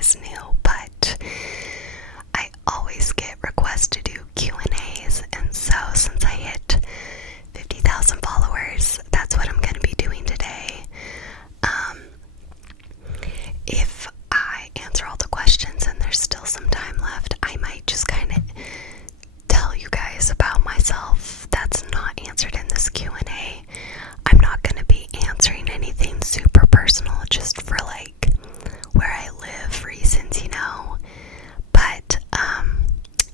is new, but I always get requests to do Q&As, and so since I hit 50,000 followers, that's what I'm going to be doing today. If I answer all the questions and there's still some time left, I might just kind of tell you guys about myself that's not answered in this Q&A. I'm not going to be answering anything super personal, just for like where I live reasons, but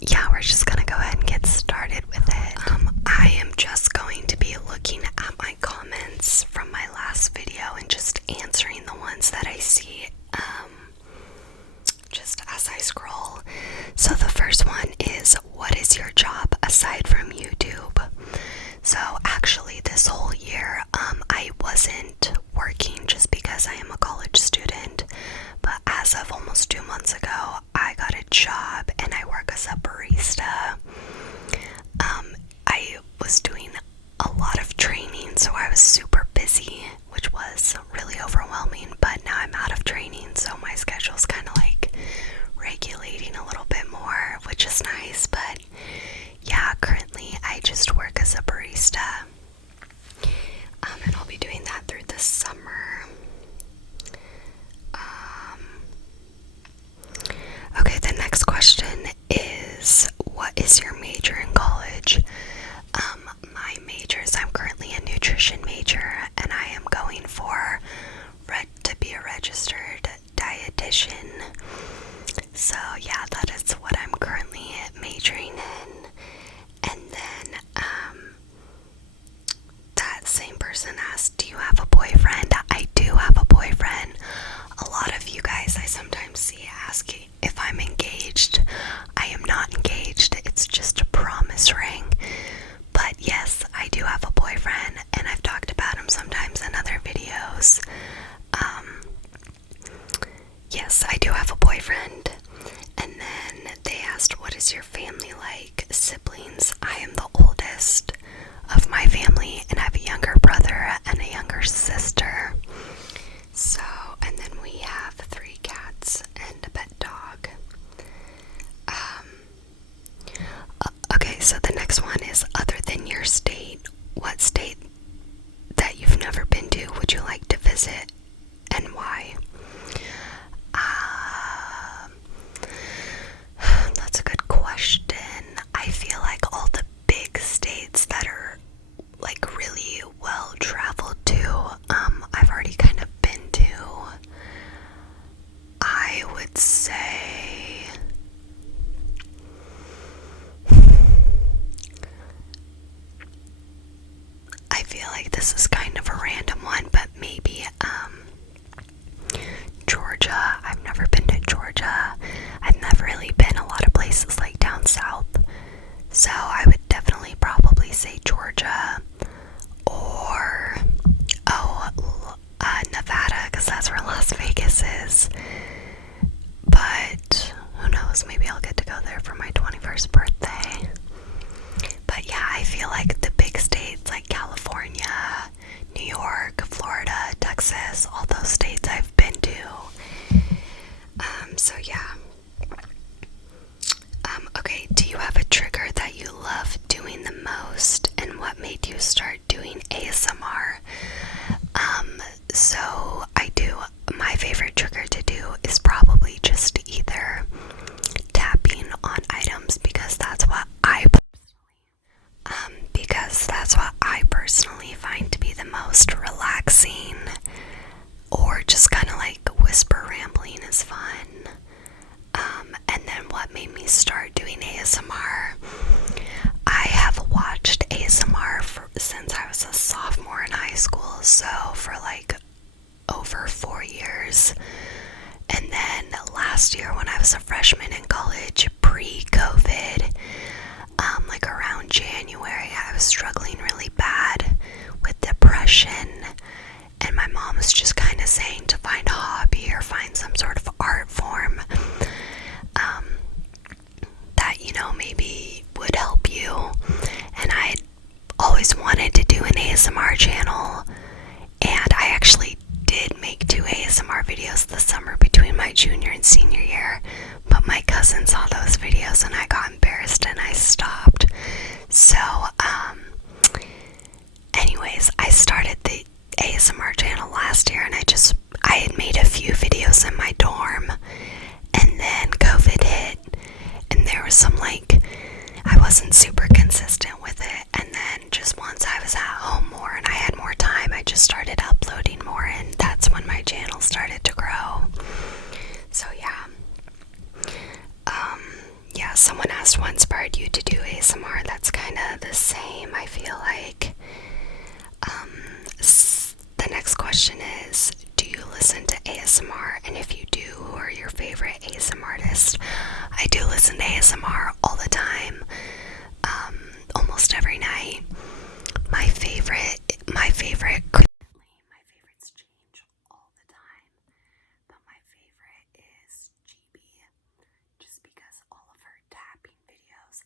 yeah, we're just gonna go ahead and get started with it. I am just going to be looking at my comments from my last video and just answering the ones that I see just as I scroll. So the first one is, what is your job aside from YouTube? So actually this whole year I wasn't working just because I am a college student, but as of almost 2 months ago, I got a job and I work as a barista. I was doing a lot of training, so I was super busy, which was really overwhelming, but now I'm out of training, so my schedule's kind of like regulating a little bit more, which is nice. But yeah, currently I just work as a barista, and I'll be doing that through the summer. Okay, the next question is, what is your major in college? My majors, I'm currently a nutrition major, and I am going for to be a registered dietitian. So yeah, that is what I'm currently majoring in. And then that same person asked, do you have a boyfriend? I do have a boyfriend. A lot of you guys I sometimes see asking if I'm engaged. I am not engaged. It's just a promise ring. But yes, I do have a boyfriend, and I've talked about him sometimes in other videos. Yes, I do have a boyfriend. And then they asked, what is your family like? Siblings. I am the oldest of my family, and I have a younger brother and a younger sister. So, and then we have 3 cats and a pet dog. Okay, so the next one is, other than your state, what state that you've never been to would you like to visit, and why? That's a good question. I feel like all the big states that are like really well traveled to, I've already kind of been to. I would say I feel like this is kind of a random one, but maybe Georgia. I've never been to Georgia. I've never really been a lot of places like down south, so I would definitely probably say Georgia, or Nevada, because that's where Las Vegas is. But who knows, maybe I'll get to go there for my 21st birthday. But yeah, I feel like the big states like California, New York, Florida, Texas, all those states I've been to. So yeah. Okay, do you have a trigger that you love doing the most, and what made you start doing ASMR? So I do, my favorite trigger to do is probably just either tapping on items, because that's what I personally find to be the most relaxing, or just kind of like whisper rambling is fun. And then what made me start doing ASMR? I have watched ASMR since I was a sophomore in high school, so for like over 4 years. And then last year when I was a freshman in college, pre-COVID, like around January, I was struggling really bad with depression, and my mom was just kind of saying to find a hobby or find some sort of art form that, maybe would help you. And I had always wanted to do an ASMR channel, and I actually did make 2 ASMR videos this summer between my junior and senior ASMR? And if you do, who are your favorite ASMR artists? I do listen to ASMR all the time, almost every night. My favorites change all the time, but my favorite is GB, just because all of her tapping videos,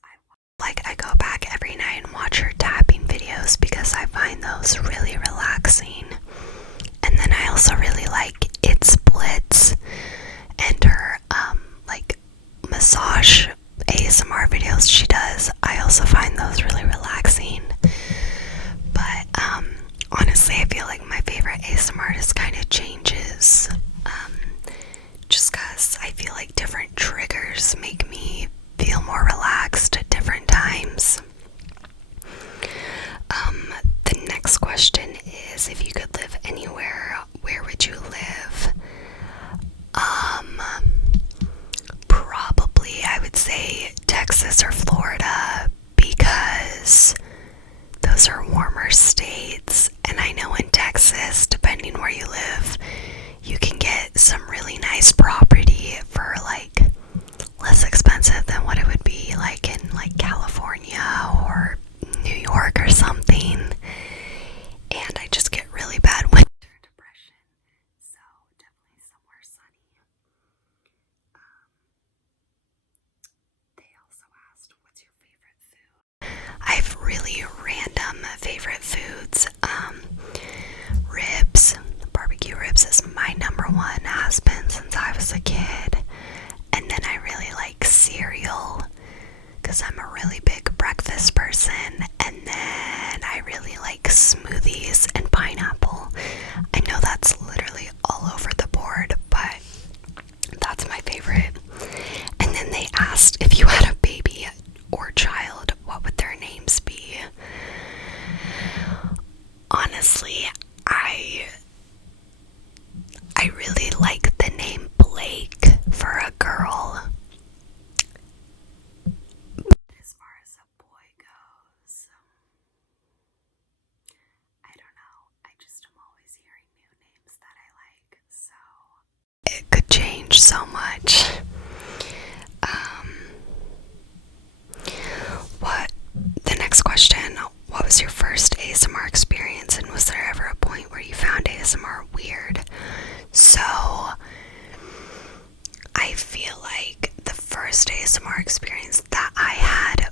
I go back every night and watch her tapping videos because I find those really relaxing. And then I also really like It's Blitz and her massage ASMR videos she does. I also find those really relaxing. But honestly, I feel like my favorite ASMR artist kind of changes, just because I feel like different triggers make me feel more relaxed at different times. The next question is, if you could live anywhere, where would you live? Probably I would say Texas or Florida, because those are warmer states, and I know in Texas, depending where you live, you can get some really nice property for less expensive than what it would be in California or New York or something. And I just get really bad winter depression, so definitely somewhere sunny. They also asked, what's your favorite food? I have really random favorite foods. Ribs. Barbecue ribs is my number one, has been since I was a kid. And then I really like cereal, because I'm a really big breakfast person. And then I really like smoothies and pineapple. I know that's literally all over the board, but that's my favorite. And then they asked, if you had a baby or child, what would their names be? Honestly, I really like the name Blake for a girl. But as far as a boy goes, I don't know. I just am always hearing new names that I like, so it could change so much. The next question, what was your first ASMR experience, and was there ever a point where you found ASMR weird? So, I feel like the first ASMR experience that I had,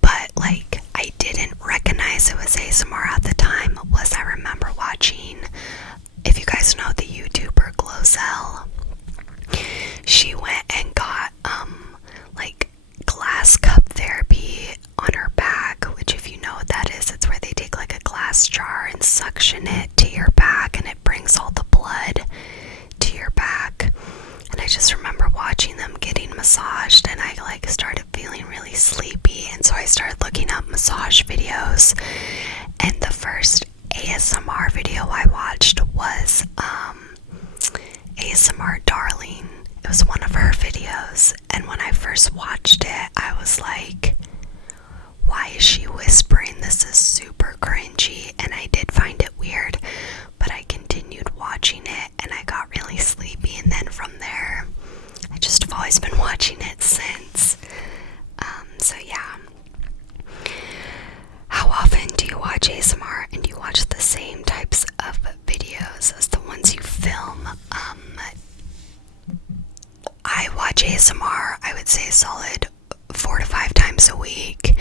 but I didn't recognize it was ASMR at the time, was I remember watching, if you guys know the YouTuber Glozell, she went and got glass cup therapy on her back, which, if you know what that is, it's where they take a glass jar and suction it to your back, and it brings all the blood to your back. And I just remember watching them getting massaged, and I started feeling really sleepy, and so I started looking up massage videos. And the first ASMR video I watched was ASMR Darling. It was one of her videos, and when I first watched it, I was like, why is she whispering? This is super cringy. And I did find it weird, but I continued watching it, and I got really sleepy, and then from there, I just have always been watching it since. So yeah. How often do you watch ASMR, and do you watch the same types of videos as the ones you film? I watch ASMR, I would say, a solid 4 to 5 times a week,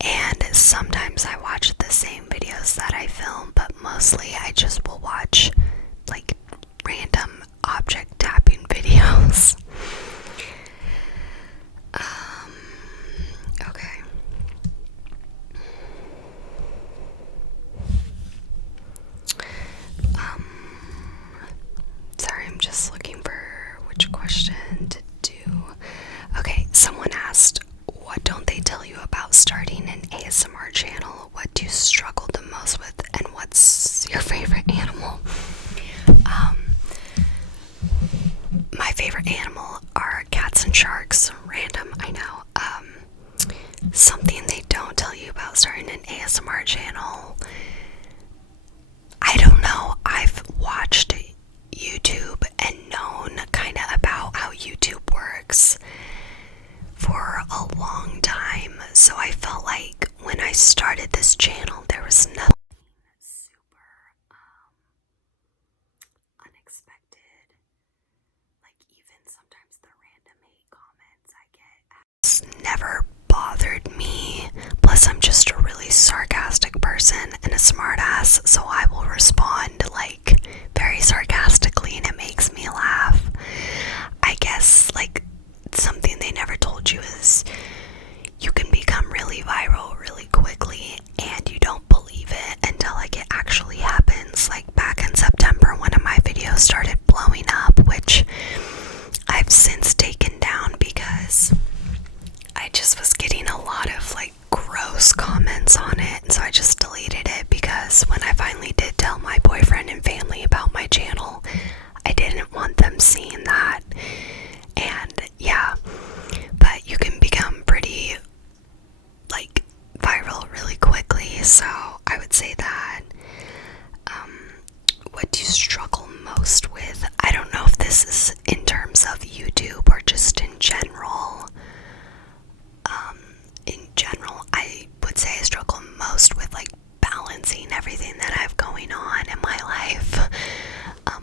and sometimes I watch the same videos that I film, but mostly I just will watch random object tapping videos. Okay. Sorry, I'm just looking for which question to do. Okay, someone asked, what don't they tell you about starting an ASMR channel? What do you struggle the most with, and what's your favorite animal? My favorite animal are cats and sharks. Random, I know. Something they don't tell you about starting an ASMR channel, I don't know. I've watched YouTube It's never bothered me. Plus, I'm just a really sarcastic person and a smart ass, so I will respond like very sarcastically and it makes me laugh. I guess like something they never told you is you can become really viral really quickly and you don't believe it until like it actually happens. Like back in September, one of my videos started blowing up, which I've since taken down because I just was getting a lot of like gross comments on it, and so I just deleted it because when I finally did tell my boyfriend and family about my channel, I didn't want them seeing that. And yeah, but you can become pretty like viral really quickly, so I would say that. What do you struggle most with? I don't know if this is in terms of YouTube or just in general. I would say I struggle most with like balancing everything that I have going on in my life.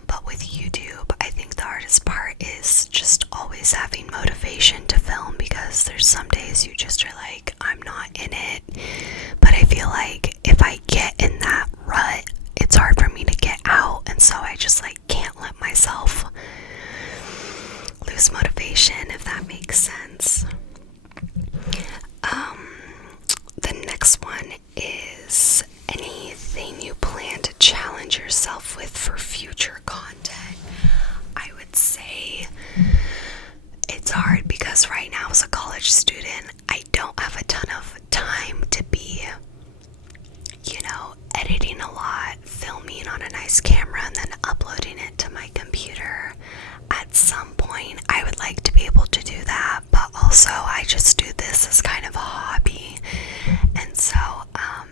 But with YouTube, I think the hardest part is just always having motivation to film, because there's some days you just are like, I'm not in it. But I feel like if I get in that rut, it's hard for me to get out, and so I just like can't let myself lose motivation, if that makes sense. The next one is anything you plan to challenge yourself with for future content. I would say it's hard because right now as a college student, I don't have a ton of time to be, editing a lot, filming on a nice camera, and then uploading it to my computer. At some point, I would like to be able to do that, but also I just do this as kind of a hobby. And so, I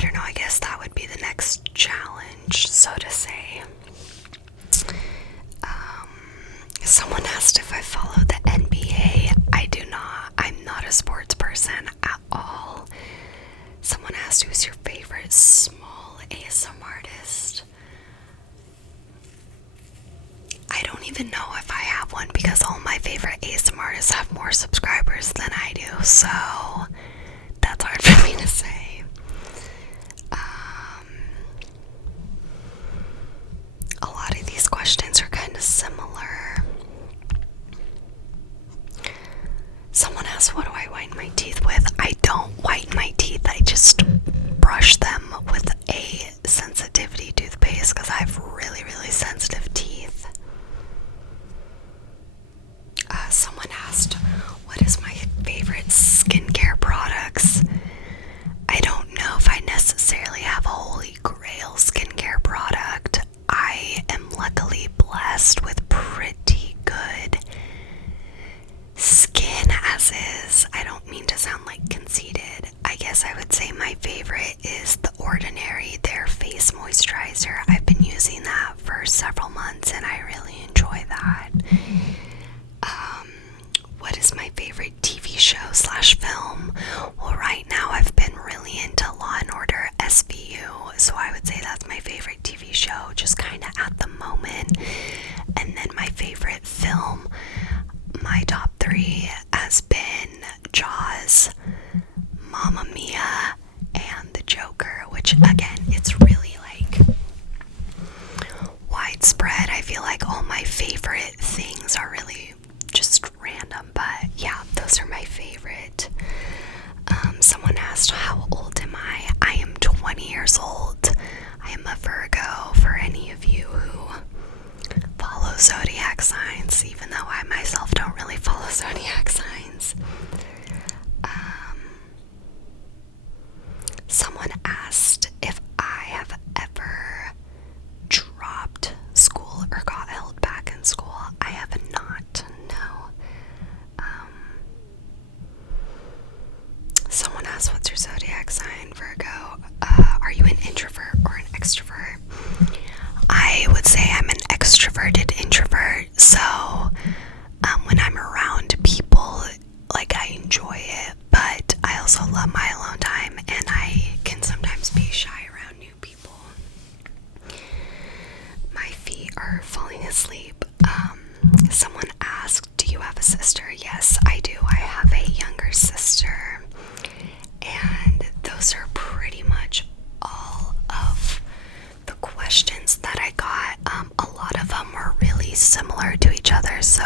don't know, I guess that would be the next challenge, so to say. Someone asked if I follow the NBA. I do not. I'm not a sports person at all. Someone asked, who's your favorite small ASMR artist? I don't even know if I have one, because all my favorite ASMR artists have more subscribers than I do, so that's hard for me to say. A lot of these questions are kind of similar. Someone asked, what do I whiten my teeth with? I don't whiten my teeth, I just brush them with a sensitivity toothpaste because I have really, really sensitive teeth. Someone asked, what is my favorite skincare products? I don't know if I necessarily have a holy grail skincare product. I am luckily blessed with pretty good skin as is. I don't mean to sound like conceited. I guess I would say my favorite is The Ordinary, their face moisturizer. I've been using that for several months and I really enjoy that. What is my favorite TV show / film? Well, right now I've been really into Law & Order SVU, so I would say that's my favorite TV show, just kind of at the moment. And then my favorite film, my top 3 has been Jaws, Mamma Mia, and The Joker, which again, it's really like widespread. I feel like all my favorite things are really just random, but yeah, those are my favorite. Someone asked, how old am I? I am 20 years old. I am a Virgo, for any of you who follow zodiac signs, even though I myself don't really follow zodiac signs. Someone asked if I have ever dropped school or got held back in school. I have not, no. Someone asked, what's your zodiac sign? Virgo. Are you an introvert or an extrovert? I would say I'm an extroverted introvert, so when I'm around people, like, I enjoy it, but I also love my alone time, and I can sometimes be shy around new people. My feet are falling asleep. Someone asked, do you have a sister. Yes, I do. I have a younger sister, and those are pretty much all of the questions that I got. A lot of them were really similar to each other, so